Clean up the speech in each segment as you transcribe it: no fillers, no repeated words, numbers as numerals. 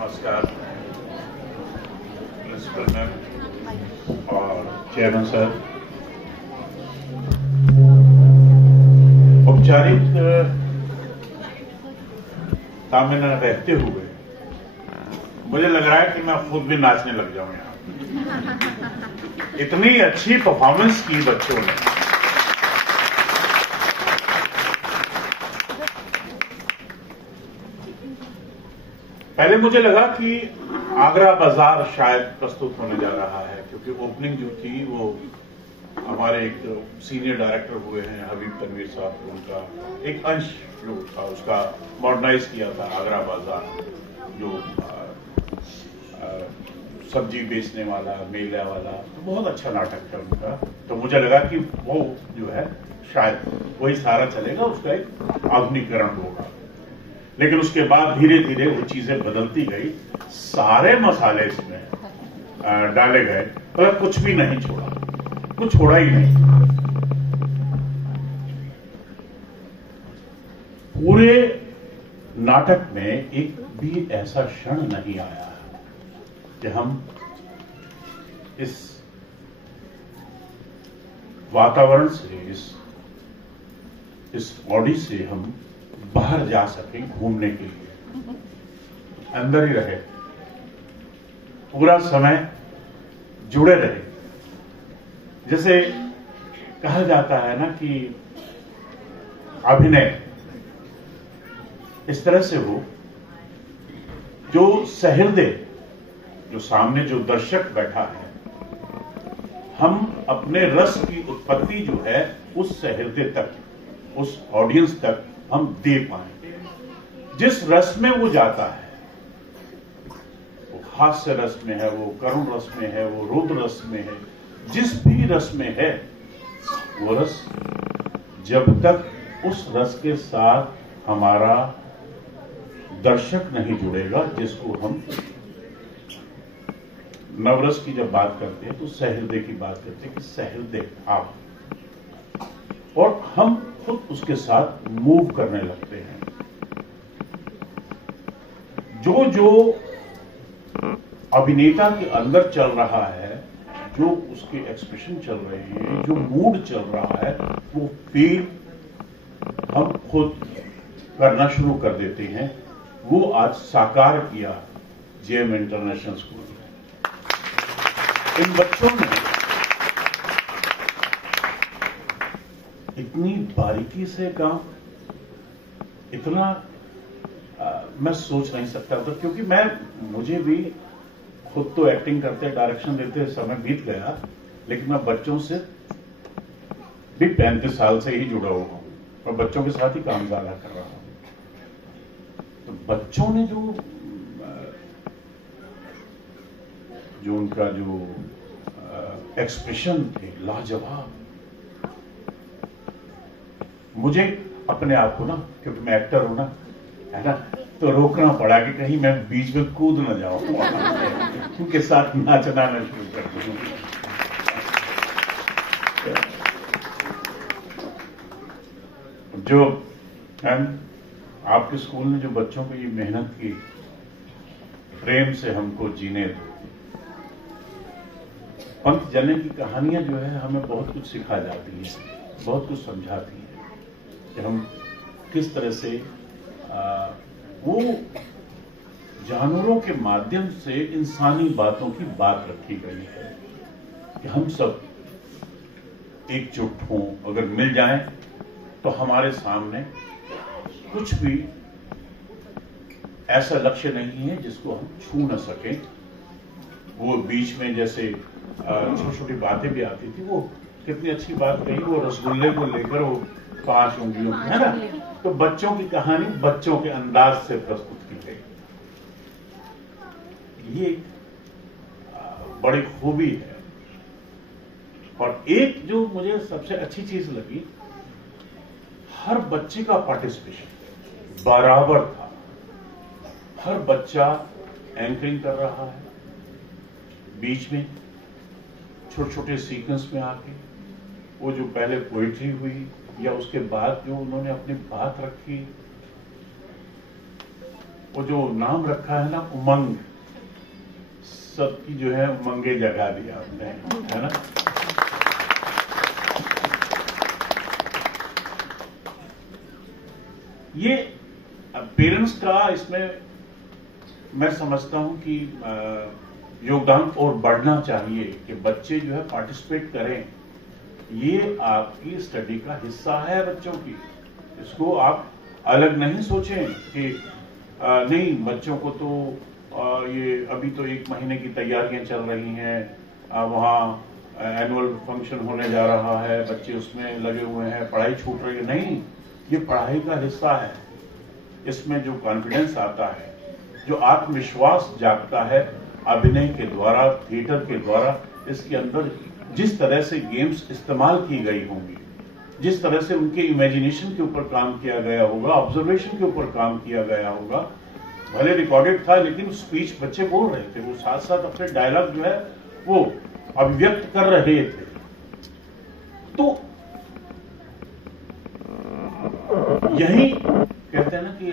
नमस्कार principal ma'am और chairman sir. औपचारिक काम में न रहते हुए मुझे लग रहा है कि मैं खुद भी नाचने लग जाऊं यहाँ। इतनी अच्छी परफॉर्मेंस की बच्चों ने। पहले मुझे लगा कि आगरा बाजार शायद प्रस्तुत होने जा रहा है, क्योंकि ओपनिंग जो थी वो हमारे एक सीनियर डायरेक्टर हुए हैं हबीब तनवीर साहब, उनका एक अंश जो था उसका मॉडर्नाइज किया था आगरा बाजार, जो सब्जी बेचने वाला, मेला वाला, तो बहुत अच्छा नाटक था उनका। तो मुझे लगा कि वो जो है शायद वही सारा चलेगा, उसका एक आधुनिकीकरण होगा। लेकिन उसके बाद धीरे धीरे वो चीजें बदलती गई, सारे मसाले इसमें डाले गए, मतलब कुछ भी नहीं छोड़ा, कुछ छोड़ा ही नहीं। पूरे नाटक में एक भी ऐसा क्षण नहीं आया कि हम इस वातावरण से, इस बॉडी से हम बाहर जा सके घूमने के लिए, अंदर ही रहे, पूरा समय जुड़े रहे। जैसे कहा जाता है ना कि अभिनय इस तरह से हो जो सहृदय, जो सामने जो दर्शक बैठा है, हम अपने रस की उत्पत्ति जो है उस सहृदय तक, उस ऑडियंस तक हम दे पाए। जिस रस में वो जाता है, वो हास्य रस में है, वो करुण रस में है, वो रुद्र रस में है, जिस भी रस में है, वो रस जब तक उस रस के साथ हमारा दर्शक नहीं जुड़ेगा, जिसको हम नवरस की जब बात करते हैं तो सहृदय की बात करते हैं कि सहृदय आप, और हम खुद उसके साथ मूव करने लगते हैं। जो जो अभिनेता के अंदर चल रहा है, जो उसके एक्सप्रेशन चल रहे हैं, जो मूड चल रहा है, वो फील हम खुद करना शुरू कर देते हैं। वो आज साकार किया जेएम इंटरनेशनल स्कूल में। इन बच्चों ने इतनी बारीकी से काम, इतना मैं सोच नहीं सकता था, क्योंकि मुझे भी खुद तो एक्टिंग करते, डायरेक्शन देते समय बीत गया, लेकिन मैं बच्चों से भी 35 साल से ही जुड़ा हुआ हूं और बच्चों के साथ ही काम ज्यादा कर रहा हूं। तो बच्चों ने जो उनका जो एक्सप्रेशन थे लाजवाब। मुझे अपने आप को ना, क्योंकि मैं एक्टर हूं ना, है ना, तो रोकना पड़ा कि कहीं मैं बीच में कूद न जाऊं, उनके साथ नाचना शुरू कर दूं। जो आपके स्कूल ने जो बच्चों को ये मेहनत की, प्रेम से हमको जीने दो। पंथ जने की कहानियां जो है हमें बहुत कुछ सिखा जाती है, बहुत कुछ समझाती है कि हम किस तरह से वो जानवरों के माध्यम से इंसानी बातों की बात रखी गई है कि हम सब एकजुट हों, अगर मिल जाएं तो हमारे सामने कुछ भी ऐसा लक्ष्य नहीं है जिसको हम छू न सकें। वो बीच में जैसे छोटी छोटी बातें भी आती थी, वो कितनी अच्छी बात कही, वो रसगुल्ले को लेकर वो 5 उंगलियों की, है ना, तो बच्चों की कहानी बच्चों के अंदाज से प्रस्तुत की गई। ये बड़ी खूबी है। और एक जो मुझे सबसे अच्छी चीज लगी, हर बच्चे का पार्टिसिपेशन बराबर था। हर बच्चा एंकरिंग कर रहा है, बीच में छोटे छोटे सीक्वेंस में आके वो जो पहले पोइट्री हुई या उसके बाद जो उन्होंने अपनी बात रखी, वो जो नाम रखा है ना उमंग, सबकी जो है उमंगे जगा दिया आपने, है ना। ये पेरेंट्स का इसमें मैं समझता हूं कि योगदान और बढ़ना चाहिए कि बच्चे जो है पार्टिसिपेट करें। ये आपकी स्टडी का हिस्सा है बच्चों की, इसको आप अलग नहीं सोचें कि नहीं बच्चों को तो ये अभी तो 1 महीने की तैयारियां चल रही हैं, वहाँ एनुअल फंक्शन होने जा रहा है, बच्चे उसमें लगे हुए हैं, पढ़ाई छूट रही है। नहीं, ये पढ़ाई का हिस्सा है। इसमें जो कॉन्फिडेंस आता है, जो आत्मविश्वास जागता है अभिनय के द्वारा, थिएटर के द्वारा, इसके अंदर जिस तरह से गेम्स इस्तेमाल की गई होंगी, जिस तरह से उनके इमेजिनेशन के ऊपर काम किया गया होगा, ऑब्जर्वेशन के ऊपर काम किया गया होगा, भले रिकॉर्डेड था लेकिन स्पीच बच्चे बोल रहे थे, वो साथ साथ अपने डायलॉग जो है वो अभिव्यक्त कर रहे थे। तो यही कहते हैं ना कि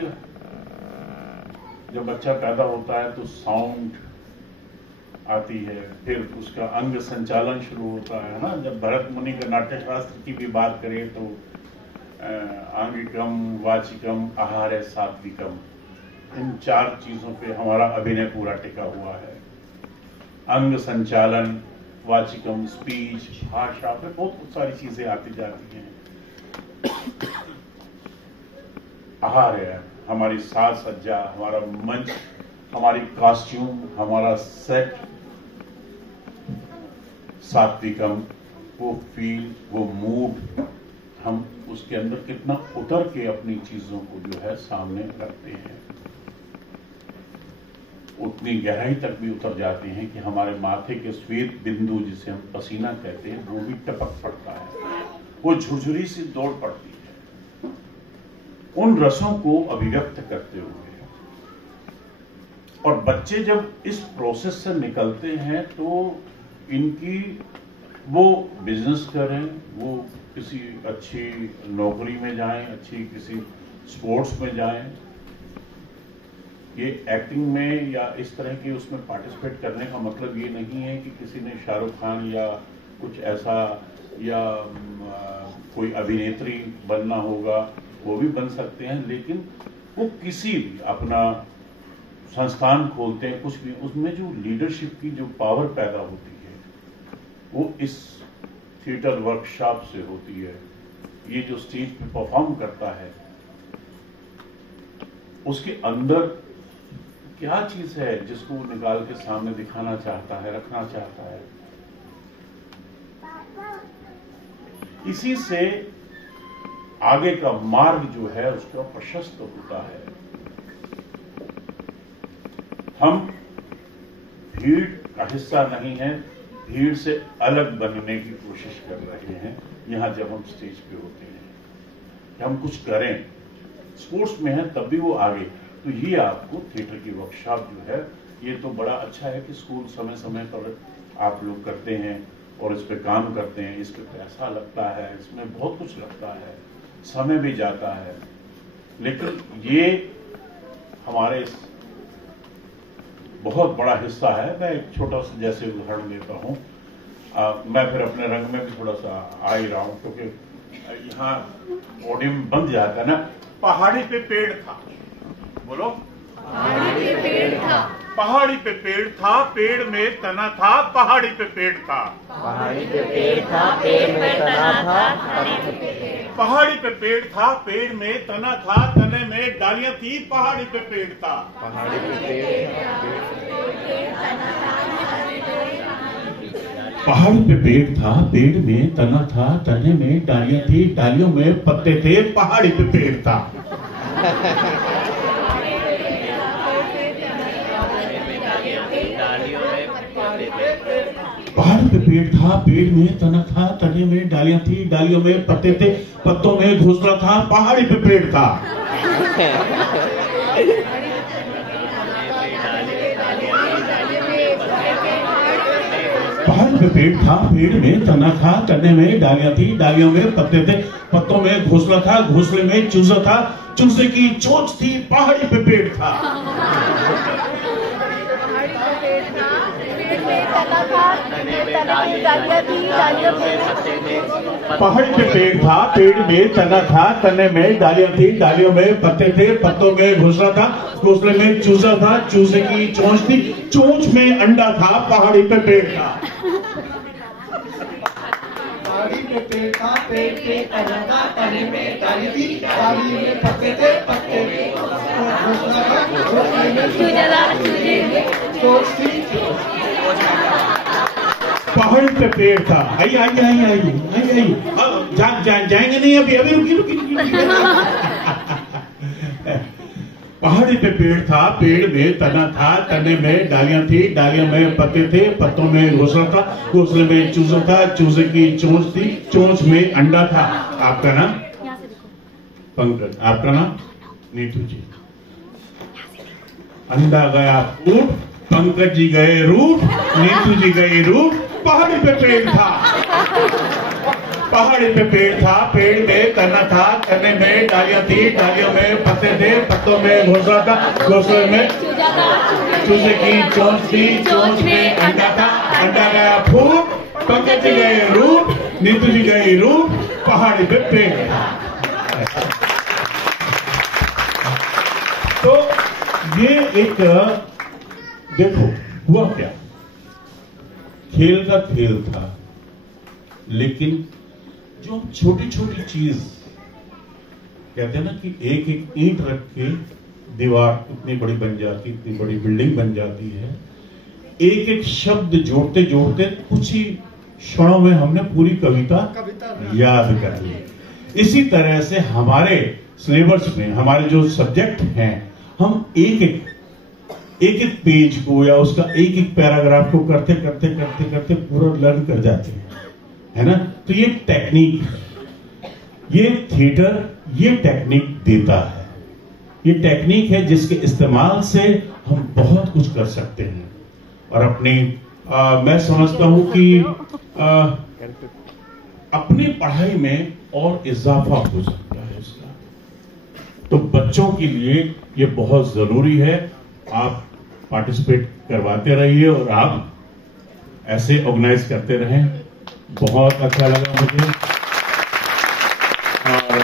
जब बच्चा पैदा होता है तो साउंड आती है, फिर उसका अंग संचालन शुरू होता है ना। जब भरत मुनि का नाट्य शास्त्र की भी बात करें तो आंगिकम, वाचिकम, आहार्य, सात्विकम, इन 4 चीजों पे हमारा अभिनय पूरा टिका हुआ है। अंग संचालन, वाचिकम, स्पीच, भाषा पे बहुत सारी चीजें आती जाती हैं। आहार्य, हमारी साज सज्जा, हमारा मंच, हमारी कॉस्ट्यूम, हमारा सेट। सात्विकम, वो फील, वो मूड, हम उसके अंदर कितना उतर के अपनी चीजों को जो है सामने रखते हैं, उतनी गहराई तक भी उतर जाते हैं कि हमारे माथे के श्वेत बिंदु, जिसे हम पसीना कहते हैं, वो भी टपक पड़ता है, वो झुरझुरी सी दौड़ पड़ती है उन रसों को अभिव्यक्त करते हुए। और बच्चे जब इस प्रोसेस से निकलते हैं तो इनकी, वो बिजनेस करें, वो किसी अच्छी नौकरी में जाएं, अच्छी किसी स्पोर्ट्स में जाएं, ये एक्टिंग में या इस तरह के उसमें पार्टिसिपेट करने का मतलब ये नहीं है कि किसी ने शाहरुख खान या कुछ ऐसा या कोई अभिनेत्री बनना होगा, वो भी बन सकते हैं, लेकिन वो किसी भी अपना संस्थान खोलते हैं, कुछ भी, उसमें जो लीडरशिप की जो पावर पैदा होती है वो इस थिएटर वर्कशॉप से होती है। ये जो स्टेज पे परफॉर्म करता है उसके अंदर क्या चीज है जिसको वो निकाल के सामने दिखाना चाहता है, रखना चाहता है। इसी से आगे का मार्ग जो है उसका प्रशस्त होता है। हम भीड़ का हिस्सा नहीं है, भीड़ से अलग बनने की कोशिश कर रहे हैं यहां जब हम स्टेज पे होते हैं कि हम कुछ करें। स्पोर्ट्स में है तब भी वो आगे। तो ये आपको थिएटर की वर्कशॉप जो है, ये तो बड़ा अच्छा है कि स्कूल समय समय पर आप लोग करते हैं और इस पे काम करते हैं। इस पे पैसा लगता है, इसमें बहुत कुछ लगता है, समय भी जाता है, लेकिन ये हमारे बहुत बड़ा हिस्सा है। मैं एक छोटा सा जैसे उदाहरण देता हूं, मैं फिर अपने रंग में भी थोड़ा सा आ ही रहा हूं क्योंकि यहाँ ऑडियम बंद जाता है ना। पहाड़ी पे पेड़ था, बोलो। पहाड़ी पे पेड़ था, पहाड़ी पे पेड़ था, पेड़ में तना था, पहाड़ी पे पेड़ था। पहाड़ी पे पेड़ था, पेड़ में तना था, पहाड़ी पे पेड़ था, पेड़ में तना था, तने में डालियां थी, पहाड़ी पे पेड़ था। पहाड़ी पे पेड़ पहाड़ी पे पेड़ था, पेड़ में तना था, तने में डालियां थी, डालियों में पत्ते थे, पहाड़ी पे पेड़ था। पहाड़ पे पेड़ था, पेड़ में तना था, तने में डालियां थी, डालियों में पत्ते थे, पत्तों में घोंसला था, पहाड़ी पे पेड़ था। पहाड़ पे पेड़ था, पेड़ में तना था, तने में डालियां थी, डालियों में पत्ते थे, पत्तों में घोंसला था, घोंसले में चूजा था, चूजे की चोंच थी, पहाड़ी पे पेड़ था। पहाड़ी पे पेड़ था, पेड़ में तना था, तने में डालियां थी, डालियों में पत्ते थे, पत्तों में घोंसला था, घोंसले में चूजा था, चूजे की चोंच थी, चोंच में अंडा था, पहाड़ी पे पेड़ था। पहाड़ी पे पेड़ था, पेड़ पे तना था, तने में डाली थी, डाली में पत्ते थे, पत्ते में घोंसला था, घोंसले में चूजा था, चूजे में चोंच थी। पहाड़ी पे पेड़ था। आइए आइए आइए आइए आइए, जाएंगे नहीं, अभी अभी रुकी रुकी रुकी। पहाड़ी पे पेड़ था, पेड़ में तना था, तने में डालियां थी, डालियों में पत्ते थे, पत्तों में घोंसला था, घोंसले में चूजा था, चूजे की चोंच थी, चोंच में अंडा था। आपका नाम? पंकज। आपका नाम? नीतू जी। अंडा गया फूट, पंकज जी गए रूट, नीतू जी गई रूट। पहाड़ी पे पेड़ था, पहाड़ी पे पेड़ था, पेड़ में तना था, तने में डालियां थी, डालियों में पत्ते थे, पत्तों में घोंसला था, घोंसले में चूजे की चोंच थी, चोंच में अंडा था, अंडा गया फूट, पंकज जी गए रूट, नीतू जी गई रूट। पहाड़ी पे पेड़ था। तो ये एक, देखो हुआ क्या, खेल का खेल था, लेकिन जो छोटी छोटी चीज कहते हैं ना कि एक एक ईंट रख के दीवार इतनी बड़ी बन जाती, इतनी बड़ी बिल्डिंग बन जाती है। एक एक शब्द जोड़ते जोड़ते कुछ ही क्षणों में हमने पूरी कविता याद कर ली। इसी तरह से हमारे सिलेबस में हमारे जो सब्जेक्ट हैं, हम एक एक पेज को या उसका एक एक पैराग्राफ को करते करते करते करते पूरा लर्न कर जाते हैं, है ना। तो ये टेक्निक है, ये थिएटर ये टेक्निक देता है। ये टेक्निक है जिसके इस्तेमाल से हम बहुत कुछ कर सकते हैं और अपनी मैं समझता हूं कि अपनी पढ़ाई में और इजाफा हो सकता है इसका। तो बच्चों के लिए ये बहुत जरूरी है। आप पार्टिसिपेट करवाते रहिए और आप ऐसे ऑर्गेनाइज करते रहें। बहुत अच्छा लगा मुझे, और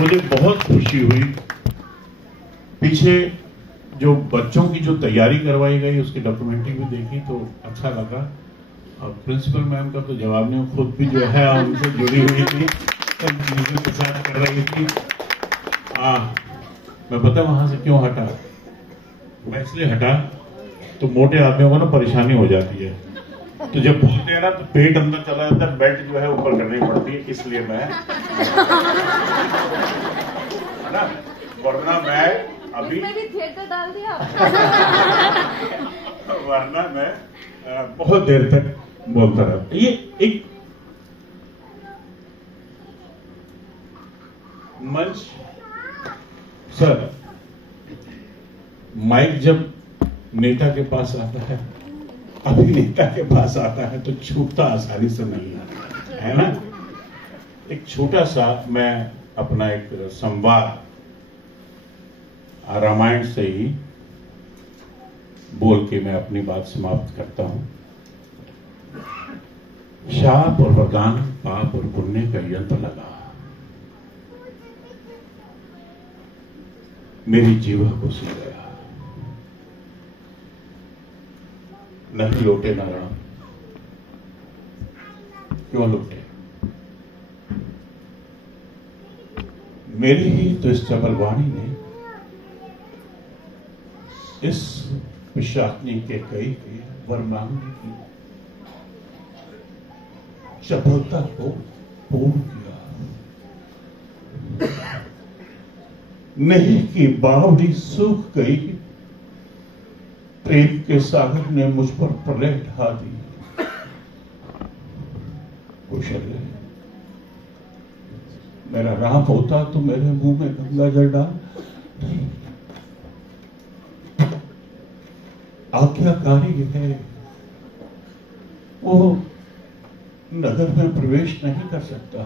मुझे बहुत खुशी हुई। पीछे जो बच्चों की जो तैयारी करवाई गई उसकी डॉक्यूमेंट्री भी देखी तो अच्छा लगा। और प्रिंसिपल मैम का तो जवाब नहीं, खुद भी जो है उनसे जुड़ी हुई थी, चीजों के साथ कर रही थी। मैं पता वहां से क्यों हटा, मैं इसलिए हटा तो मोटे आदमियों को ना परेशानी हो जाती है, तो जब बोलते हैं ना तो पेट अंदर चला जाता है, बेल्ट जो है ऊपर करनी पड़ती है, इसलिए मैं है ना, वरना मैं अभी भी थिएटर डाल दिया। वरना मैं बहुत देर तक बोलता रहा। ये एक मंच, सर माइक जब नेता के पास आता है, अभिनेता के पास आता है तो छूटता आसानी से नहीं है ना। एक छोटा सा मैं अपना एक संवाद रामायण से ही बोल के मैं अपनी बात समाप्त करता हूं। शाप और वरदान, पाप और पुण्य का यंत्र लगा, मेरी जीवा को सी गया। नहीं लौटे ना राम, क्यों लौटे? मेरी ही तो इस चपलवाणी ने इस विषाग्नि के कई के वरमांगी की चपलता को पूर्ण किया। नहीं कि बावड़ी सूख गई, प्रेम के सागर ने मुझ पर प्रलय ढा दी। कौशल्य, मेरा राम होता तो मेरे मुंह में गंगा जल डाल नहीं, आज्ञाकारी है, वो नगर में प्रवेश नहीं कर सकता।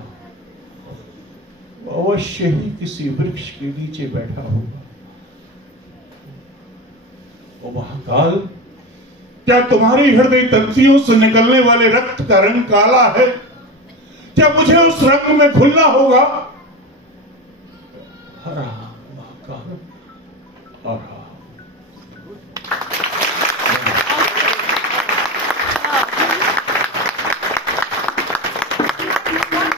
वो अवश्य ही किसी वृक्ष के नीचे बैठा होगा। ओ महाकाल, क्या तुम्हारी हृदय तंत्रियों से निकलने वाले रक्त का रंग काला है? क्या मुझे उस रंग में घुलना होगा? हरा महाकाल, हरा।